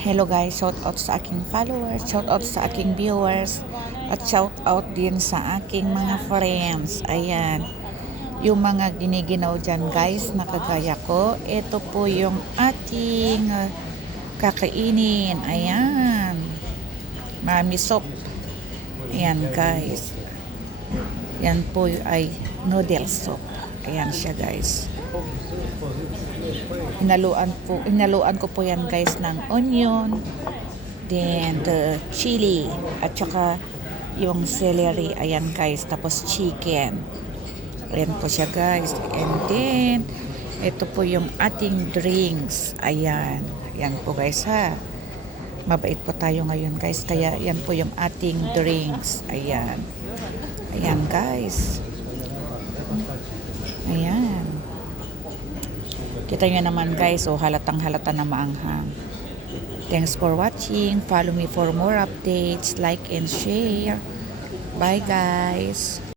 Hello guys, shout out sa aking followers, shout out sa aking viewers, at shout out din sa aking mga friends. Ayan, yung mga giniginaw dyan guys, nakagaya ko. Ito po yung ating kakainin. Ayan, mami soup. Ayan guys, yan po ay noodle soup. Ayan siya guys. Hinaluan ko po yan guys ng onion, then the chili, at saka yung celery. Ayan guys, tapos chicken. Ayan po siya guys. And then ito po yung ating drinks. Ayan, yan po guys ha. Mabait po tayo ngayon guys, kaya yan po yung ating drinks. Ayan, ayan guys. Ayan, kita nyo naman guys, so halatang halata na maanghang. Thanks for watching. Follow me for more updates. Like and share. Bye guys.